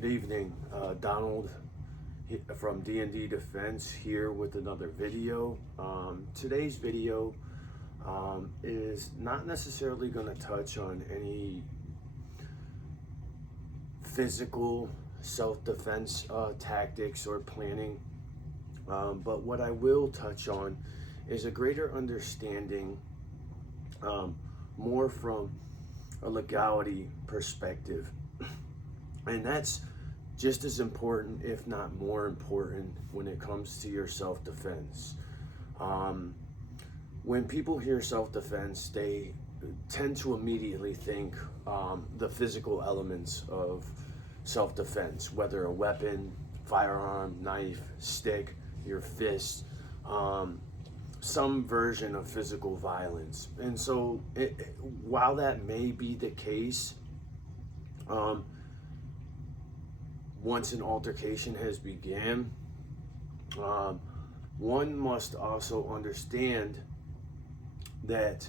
Good evening, Donald from D&D Defense here with another video. Today's video is not necessarily going to touch on any physical self-defense tactics or planning, but what I will touch on is a greater understanding, more from a legality perspective. And that's just as important, if not more important, when it comes to your self-defense. When people hear self-defense, they tend to immediately think the physical elements of self-defense, whether a weapon, firearm, knife, stick, your fist, some version of physical violence. And so while that may be the case, once an altercation has began, one must also understand that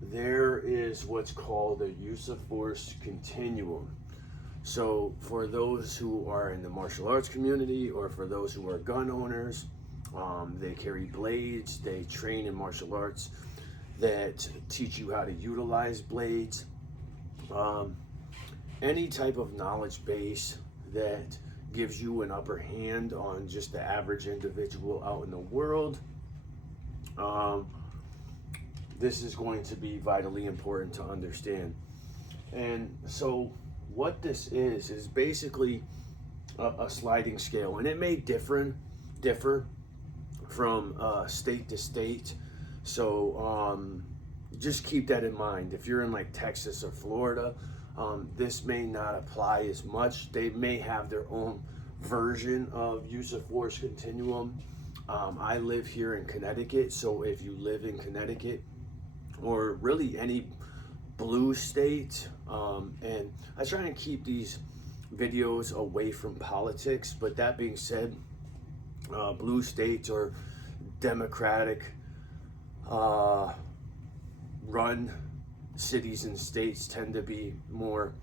there is what's called a use of force continuum. So for those who are in the martial arts community, or for those who are gun owners, they carry blades, they train in martial arts that teach you how to utilize blades. Any type of knowledge base that gives you an upper hand on just the average individual out in the world, this is going to be vitally important to understand. And so what this is basically a sliding scale, and it may differ from state to state. So just keep that in mind. If you're in like Texas or Florida, this may not apply as much. They may have their own version of use of force continuum. I live here in Connecticut, so if you live in Connecticut or really any blue state, and I try and keep these videos away from politics, but that being said, blue states or Democratic run cities and states tend to be more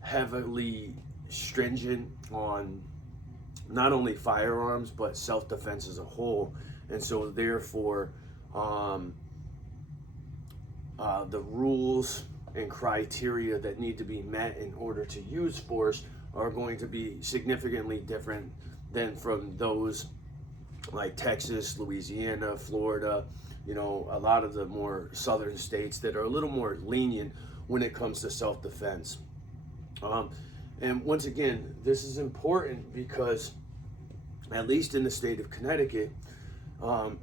heavily stringent on not only firearms but self-defense as a whole. And so therefore the rules and criteria that need to be met in order to use force are going to be significantly different than from those like Texas, Louisiana, Florida, you know, a lot of the more southern states that are a little more lenient when it comes to self-defense. And once again, this is important because, at least in the state of Connecticut,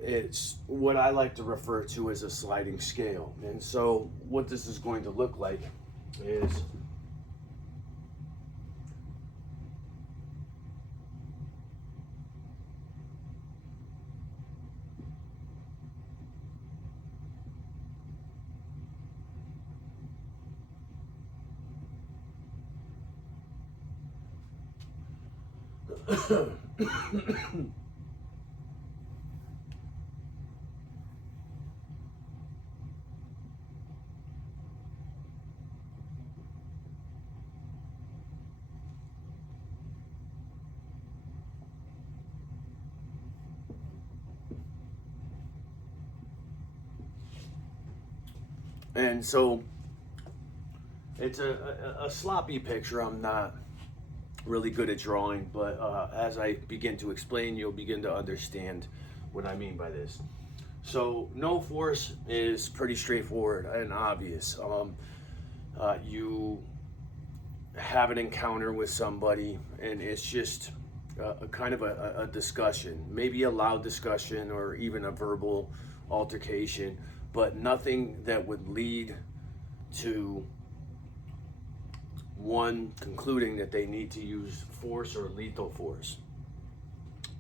it's what I like to refer to as a sliding scale. And so what this is going to look like is and so it's a sloppy picture. I'm not really good at drawing, but as I begin to explain, you'll begin to understand what I mean by this. So no force is pretty straightforward and obvious. You have an encounter with somebody and it's just a kind of a discussion, maybe a loud discussion or even a verbal altercation, but nothing that would lead to one concluding that they need to use force or lethal force.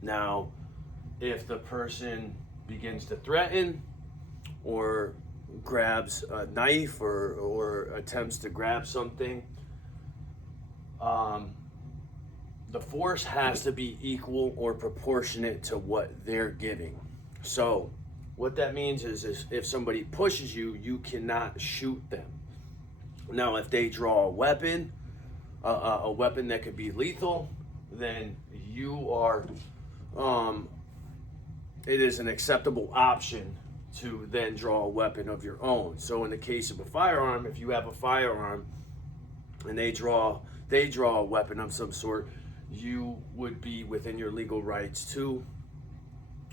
Now, if the person begins to threaten or grabs a knife or attempts to grab something, the force has to be equal or proportionate to what they're giving. So what that means is if somebody pushes you, you cannot shoot them. Now, if they draw a weapon that could be lethal, then you are, it is an acceptable option to then draw a weapon of your own. So in the case of a firearm, if you have a firearm and they draw a weapon of some sort, you would be within your legal rights to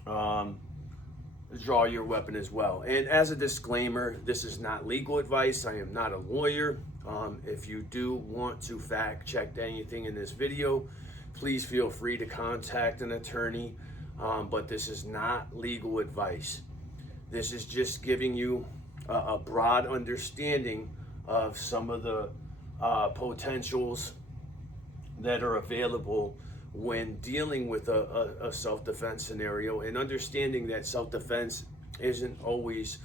draw your weapon as well. And as a disclaimer, this is not legal advice. I am not a lawyer. If you do want to fact check anything in this video, please feel free to contact an attorney. But this is not legal advice. This is just giving you a broad understanding of some of the potentials that are available when dealing with a self-defense scenario, and understanding that self-defense isn't always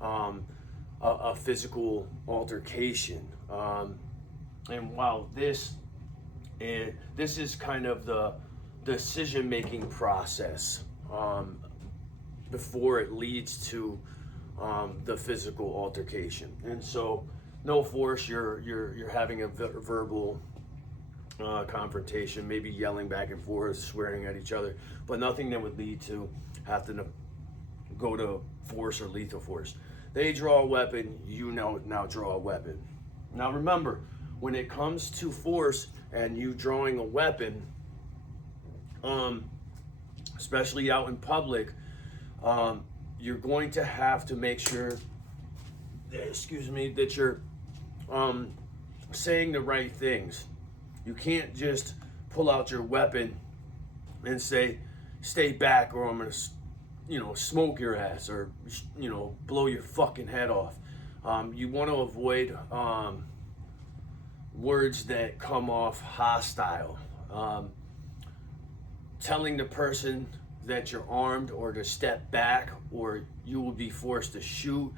a physical altercation. And while this is kind of the decision-making process before it leads to the physical altercation. And so, no force, you're having a verbal confrontation, maybe yelling back and forth, swearing at each other, but nothing that would lead to have to go to force or lethal force. They draw a weapon, you now draw a weapon. Now remember, when it comes to force and you drawing a weapon, especially out in public, you're going to have to make sure, that you're saying the right things. You can't just pull out your weapon and say, stay back or I'm going to, smoke your ass or, blow your fucking head off. You want to avoid words that come off hostile. Telling the person that you're armed or to step back or you will be forced to shoot,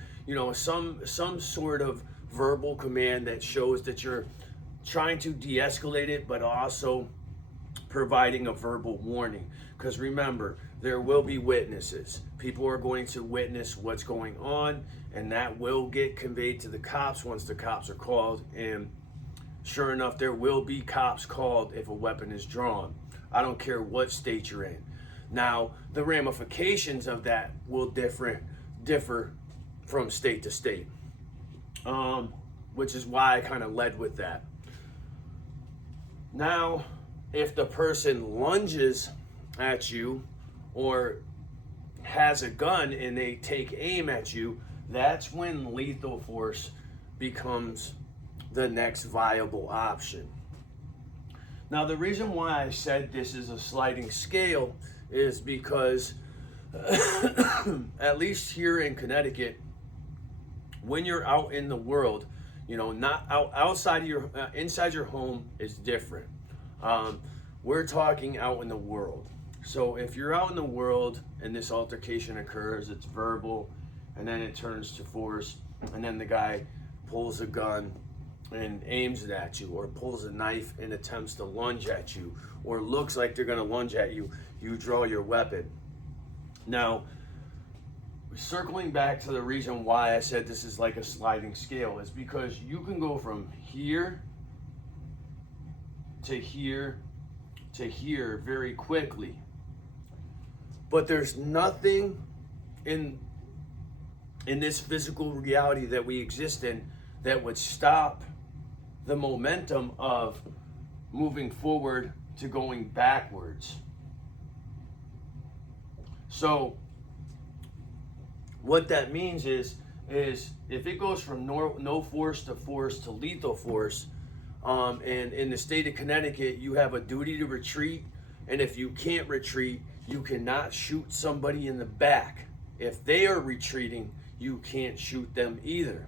some sort of verbal command that shows that you're trying to de-escalate it, but also providing a verbal warning. Because remember, there will be witnesses. People are going to witness what's going on, and that will get conveyed to the cops once the cops are called. And sure enough, there will be cops called if a weapon is drawn. I don't care what state you're in. Now, the ramifications of that will differ from state to state, which is why I kind of led with that. Now, if the person lunges at you or has a gun and they take aim at you, that's when lethal force becomes the next viable option. Now, the reason why I said this is a sliding scale is because at least here in Connecticut, when you're out in the world, not outside your inside your home is different. We're talking out in the world. So if you're out in the world and this altercation occurs, it's verbal, and then it turns to force, and then the guy pulls a gun and aims it at you, or pulls a knife and attempts to lunge at you, or looks like they're going to lunge at you, you draw your weapon. Now, circling back to the reason why I said this is like a sliding scale is because you can go from here to here to here very quickly. But there's nothing in this physical reality that we exist in that would stop the momentum of moving forward to going backwards. So what that means is if it goes from no force to lethal force, and in the state of Connecticut, you have a duty to retreat, and if you can't retreat, you cannot shoot somebody in the back. If they are retreating, you can't shoot them either,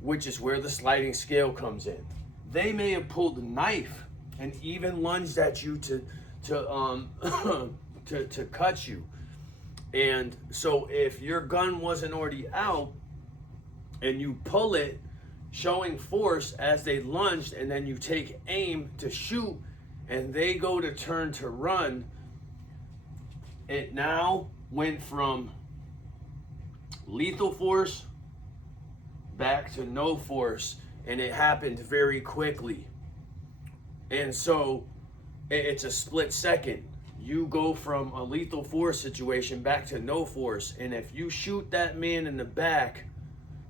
which is where the sliding scale comes in. They may have pulled a knife and even lunged at you to cut you. And so if your gun wasn't already out and you pull it, showing force as they lunged, and then you take aim to shoot and they go to turn to run, it now went from lethal force back to no force, and it happened very quickly. And so it's a split second. You go from a lethal force situation back to no force. And if you shoot that man in the back,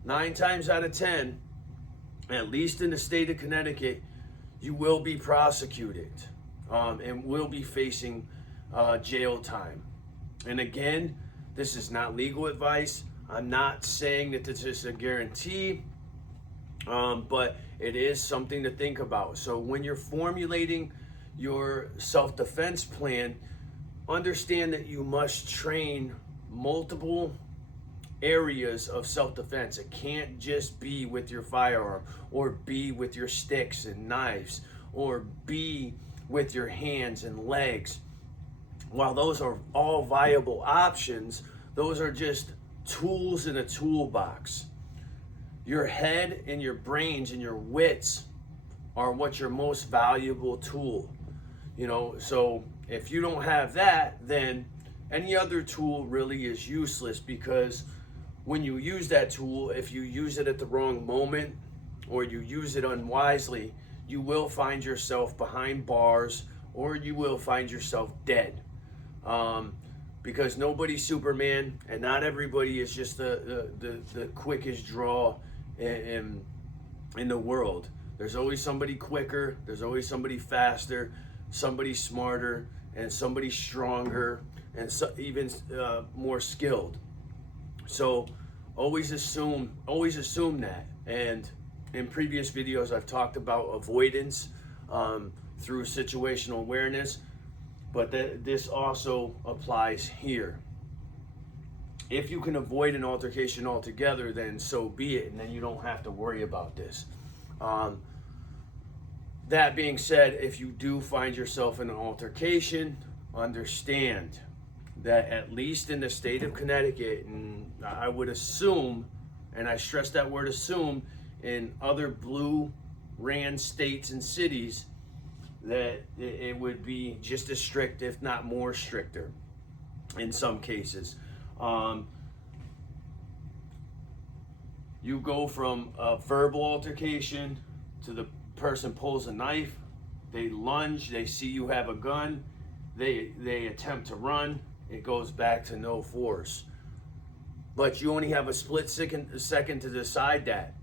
9 times out of 10, at least in the state of Connecticut, you will be prosecuted and will be facing jail time. And again, this is not legal advice. I'm not saying that this is a guarantee, but it is something to think about. So when you're formulating your self-defense plan, understand that you must train multiple areas of self-defense. It can't just be with your firearm, or be with your sticks and knives, or be with your hands and legs. While those are all viable options, those are just tools in a toolbox. Your head and your brains and your wits are what's your most valuable tool. So if you don't have that, then any other tool really is useless, because when you use that tool, if you use it at the wrong moment or you use it unwisely, you will find yourself behind bars, or you will find yourself dead. Because nobody's Superman, and not everybody is just the quickest draw in the world. There's always somebody quicker, there's always somebody faster, somebody smarter, and somebody stronger, and even more skilled. So always assume that. And in previous videos, I've talked about avoidance through situational awareness, but this also applies here. If you can avoid an altercation altogether, then so be it, and then you don't have to worry about this. That being said, if you do find yourself in an altercation, understand that at least in the state of Connecticut, and I would assume, and I stress that word assume, in other blue ran states and cities, that it would be just as strict, if not more stricter in some cases. You go from a verbal altercation to the person pulls a knife, they lunge, they see you have a gun, they attempt to run, it goes back to no force. But you only have a split second to decide that.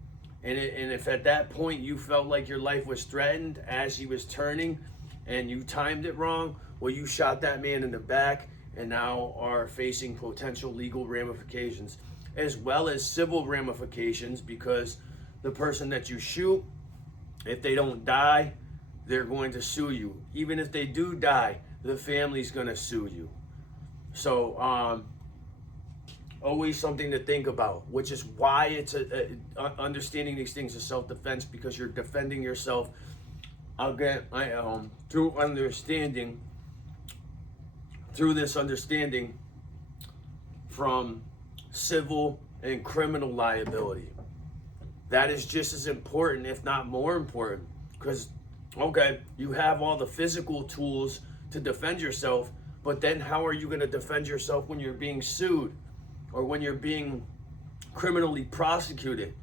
And if at that point you felt like your life was threatened as he was turning and you timed it wrong, well, you shot that man in the back and now are facing potential legal ramifications as well as civil ramifications, because the person that you shoot, if they don't die, they're going to sue you. Even if they do die, the family's going to sue you. So always something to think about, which is why it's understanding these things is self-defense, because you're defending yourself again through this understanding from civil and criminal liability. That is just as important, if not more important, because okay, you have all the physical tools to defend yourself, but then how are you going to defend yourself when you're being sued or when you're being criminally prosecuted?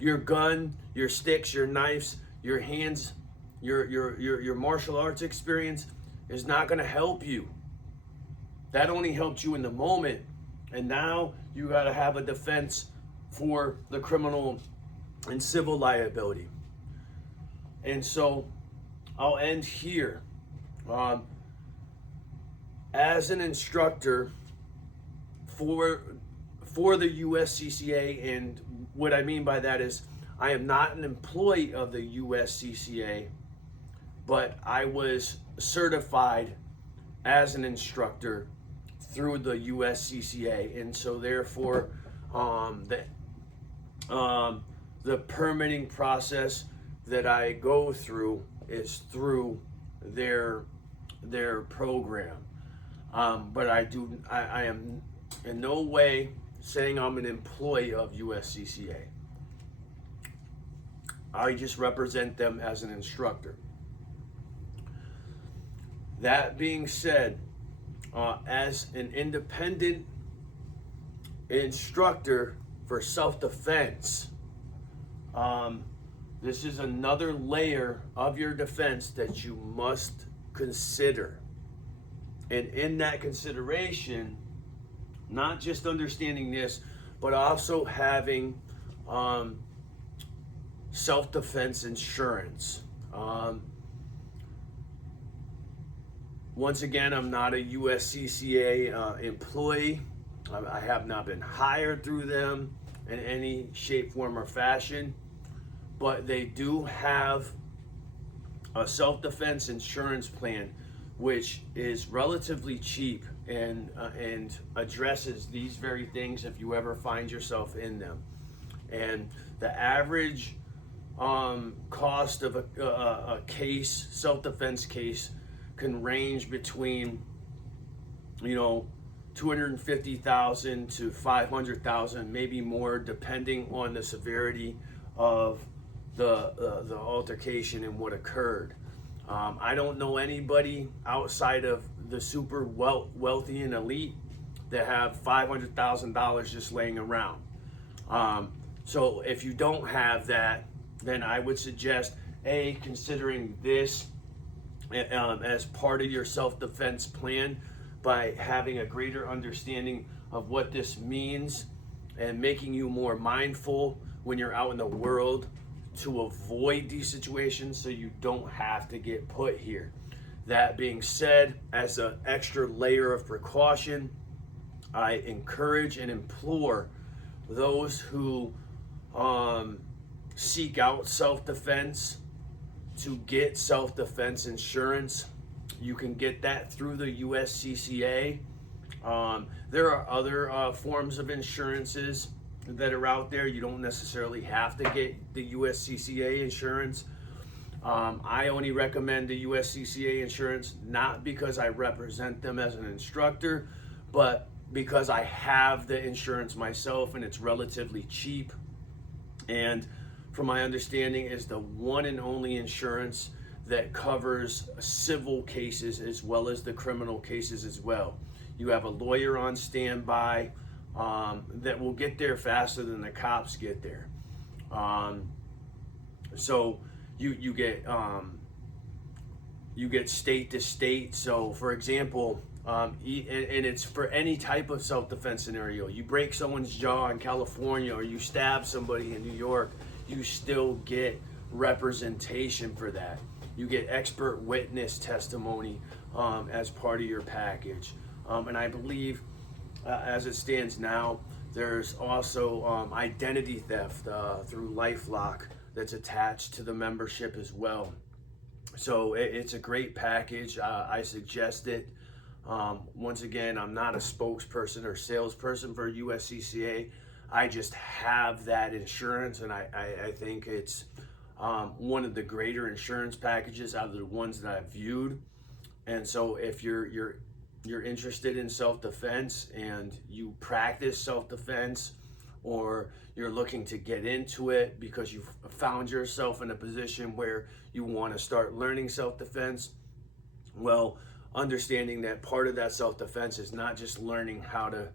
Your gun, your sticks, your knives, your hands, your martial arts experience is not going to help you. That only helped you in the moment, and now you got to have a defense for the criminal and civil liability. And so I'll end here. As an instructor for the USCCA, and what I mean by that is I am not an employee of the USCCA, but I was certified as an instructor through the USCCA, and so therefore the permitting process that I go through is through their program. But I am in no way saying I'm an employee of USCCA. I just represent them as an instructor. That being said, as an independent instructor for self-defense, This is another layer of your defense that you must consider. And in that consideration, not just understanding this, but also having self-defense insurance. Once again, I'm not a USCCA employee. I have not been hired through them in any shape, form, or fashion, but they do have a self-defense insurance plan, which is relatively cheap and addresses these very things if you ever find yourself in them. And the average cost of a case, self-defense case, can range between, $250,000 to $500,000, maybe more, depending on the severity of the altercation and what occurred. I don't know anybody outside of the super wealthy and elite that have $500,000 just laying around. So if you don't have that, then I would suggest considering this as part of your self-defense plan, by having a greater understanding of what this means and making you more mindful when you're out in the world to avoid these situations so you don't have to get put here. That being said, as an extra layer of precaution, I encourage and implore those who seek out self-defense to get self-defense insurance. You can get that through the USCCA. There are other forms of insurances that are out there. You don't necessarily have to get the USCCA insurance. I only recommend the USCCA insurance, not because I represent them as an instructor, but because I have the insurance myself and it's relatively cheap. And from my understanding, is the one and only insurance that covers civil cases as well as the criminal cases as well. You have a lawyer on standby that will get there faster than the cops get there. So you get state to state. So for example, and it's for any type of self-defense scenario. You break someone's jaw in California or you stab somebody in New York, you still get representation for that. You get expert witness testimony as part of your package. And I believe as it stands now, there's also identity theft through LifeLock that's attached to the membership as well. So it's a great package. I suggest it. Once again, I'm not a spokesperson or salesperson for USCCA. I just have that insurance, and I think it's one of the greater insurance packages out of the ones that I've viewed. And so if you're interested in self-defense and you practice self-defense, or you're looking to get into it because you've found yourself in a position where you want to start learning self-defense, well, understanding that part of that self-defense is not just learning how to,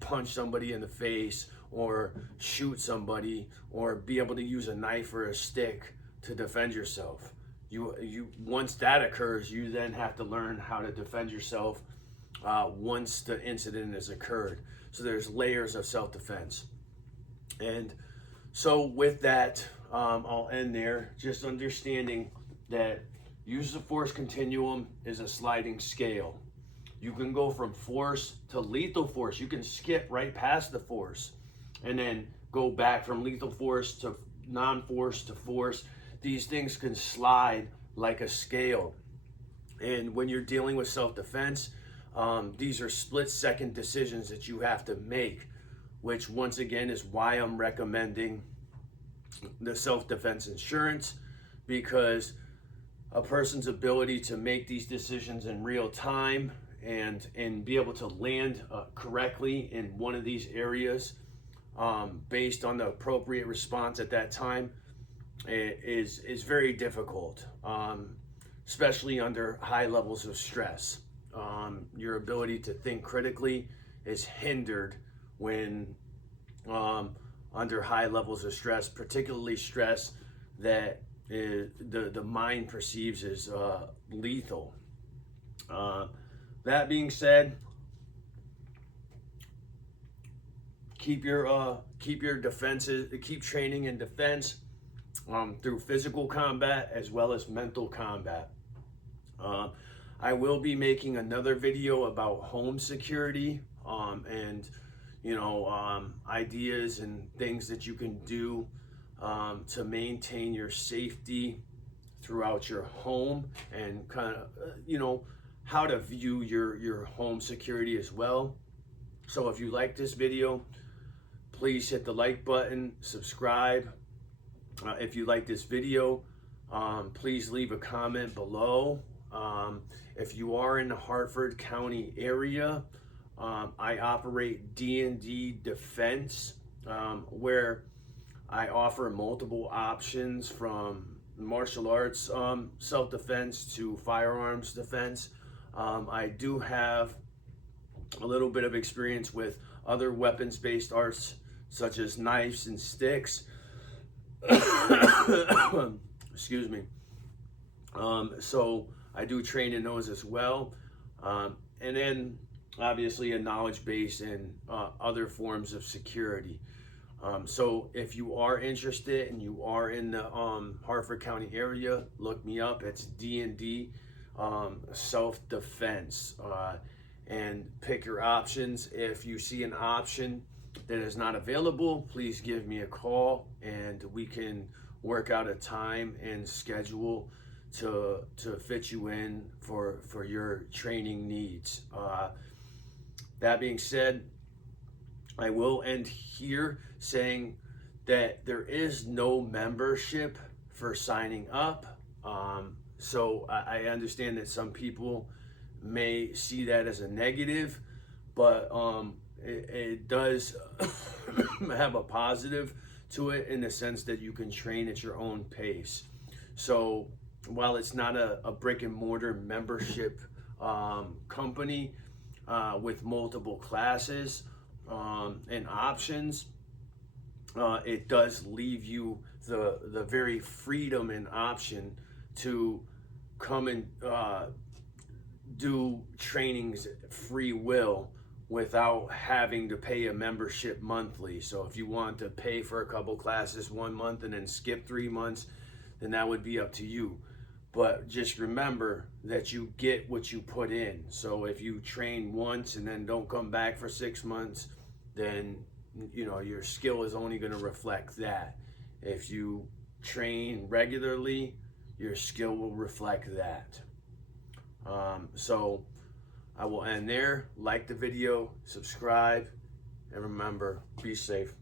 punch somebody in the face or shoot somebody or be able to use a knife or a stick to defend yourself. You once that occurs, you then have to learn how to defend yourself once the incident has occurred. So there's layers of self-defense. And so with that, I'll end there. Just understanding that use of force continuum is a sliding scale. You can go from force to lethal force. You can skip right past the force and then go back from lethal force to non-force to force. These things can slide like a scale. And when you're dealing with self-defense, these are split-second decisions that you have to make, which once again is why I'm recommending the self-defense insurance, because a person's ability to make these decisions in real time and be able to land correctly in one of these areas based on the appropriate response at that time is very difficult, especially under high levels of stress. Your ability to think critically is hindered when under high levels of stress, particularly stress that the mind perceives as lethal. That being said, keep your defenses, keep training in defense through physical combat as well as mental combat. I will be making another video about home security and ideas and things that you can do to maintain your safety throughout your home, and kind of how to view your home security as well. So if you like this video, please hit the like button, subscribe. If you like this video, please leave a comment below. If you are in the Hartford County area, I operate D&D Defense, where I offer multiple options from martial arts self-defense to firearms defense. I do have a little bit of experience with other weapons-based arts such as knives and sticks. Excuse me. So I do train in those as well. And then obviously a knowledge base in other forms of security. So if you are interested and you are in the Hartford County area, look me up. It's D&D self-defense, and pick your options. If you see an option that is not available, please give me a call and we can work out a time and schedule to fit you in for your training needs. That being said, I will end here saying that there is no membership for signing up. So I understand that some people may see that as a negative, but it does have a positive to it in the sense that you can train at your own pace. So while it's not a brick and mortar membership company with multiple classes and options, it does leave you the very freedom and option to come and do trainings free will without having to pay a membership monthly. So if you want to pay for a couple classes 1 month and then skip 3 months, then that would be up to you. But just remember that you get what you put in. So if you train once and then don't come back for 6 months, then your skill is only going to reflect that. If you train regularly, your skill will reflect that. So I will end there. Like the video, subscribe, and remember, be safe.